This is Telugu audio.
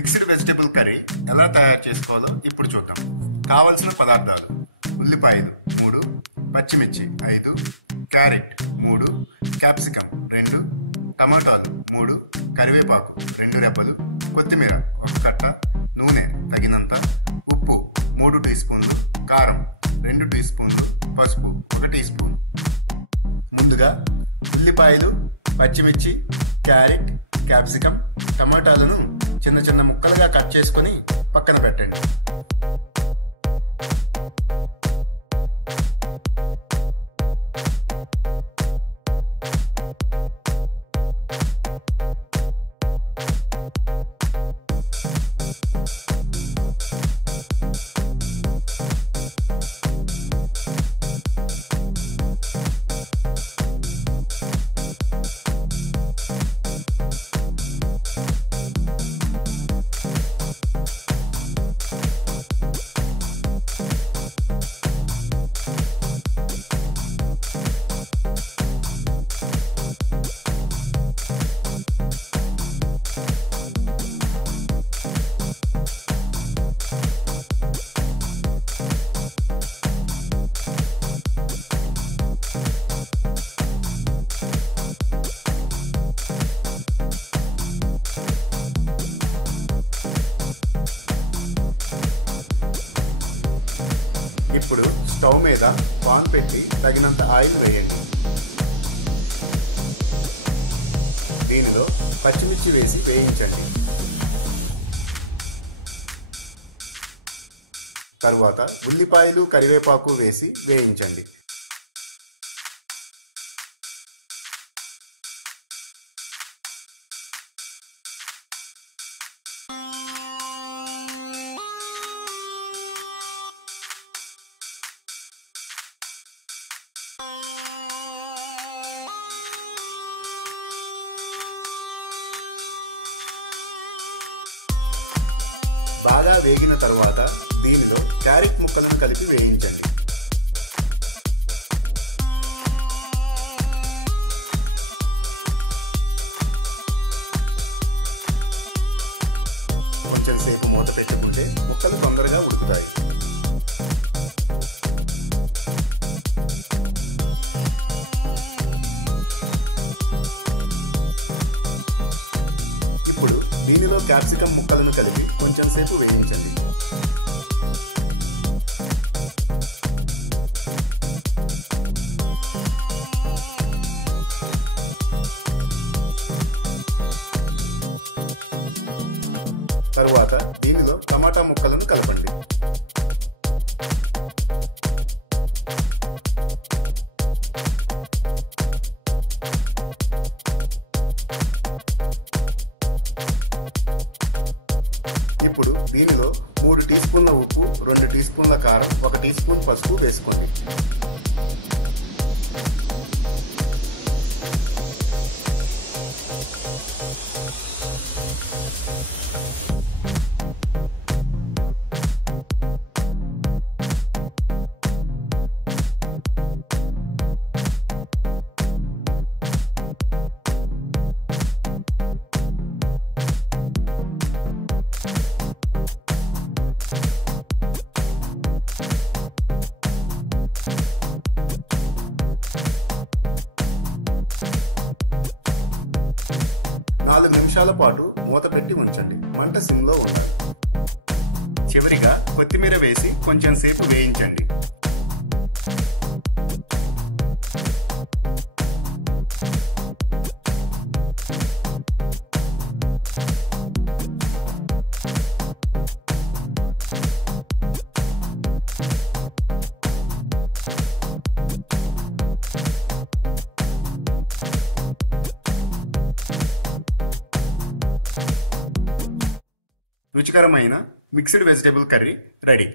మిక్స్డ్ వెజిటబుల్ కర్రీ ఎలా తయారు చేసుకోవాలో ఇప్పుడు చూద్దాం. కావలసిన పదార్థాలు: ఉల్లిపాయలు 3, పచ్చిమిర్చి 5, క్యారెట్ 3, క్యాప్సికమ్ 2, టమాటాలు 3, కరివేపాకు 2 రెబ్బలు, కొత్తిమీర 1 కట్ట, నూనె తగినంత, ఉప్పు 3 టీ స్పూన్లు, కారం 2 టీ స్పూన్లు, పసుపు 1 టీ స్పూన్. ముందుగా ఉల్లిపాయలు, పచ్చిమిర్చి, క్యారెట్, క్యాప్సికమ్, టమాటాలను చిన్న చిన్న ముక్కలుగా కట్ చేసుకొని పక్కన పెట్టండి. ఇప్పుడు స్టవ్ మీద పాన్ పెట్టి తగినంత ఆయిల్ వేయండి. దీనిలో పచ్చిమిర్చి వేసి వేయించండి. తరువాత ఉల్లిపాయలు, కరివేపాకు వేసి వేయించండి. బాగా వేగిన తర్వాత దీనిలో క్యారెట్ ముక్కలను కలిపి వేయించండి. కొంచెం సేపు మూత పెట్టుకుంటే ముక్కలు తొందరగా ఉడుకుతాయి. ఇప్పుడు దీనిలో క్యాప్సికమ్ ముక్కలను కలిపి కొంచెం సేపు వేయించండి. తరువాత దీనిలో టమాటా ముక్కలను కలపండి. ఇప్పుడు దీనిలో 3 టీ స్పూన్ల ఉప్పు, 2 టీ స్పూన్ల కారం, 1 టీ స్పూన్ పసుపు వేసుకోండి. నాలుగు నిమిషాల పాటు మూత పెట్టి ఉంచండి. మంట సిమ్లో ఉండాలి. చివరిగా కొత్తిమీర వేసి కొంచెం సేపు వేయించండి. రుచికరమైన మిక్స్డ్ వెజిటబుల్ కర్రీ రెడీ.